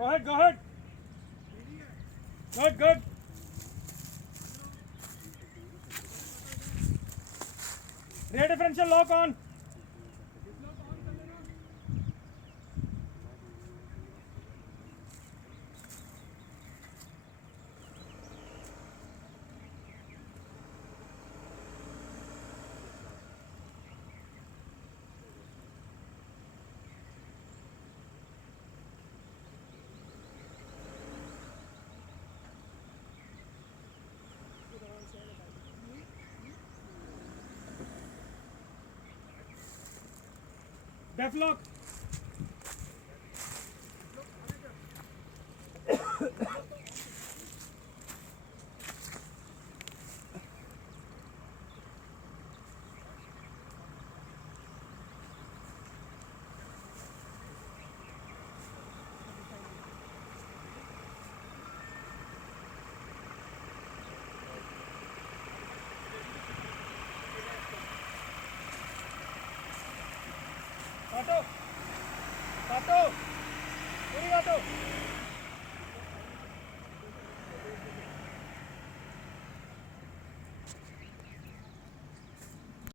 Go ahead, go ahead. Good, good. Rear differential lock on. Def lock. Satu. Satu. Kiri satu.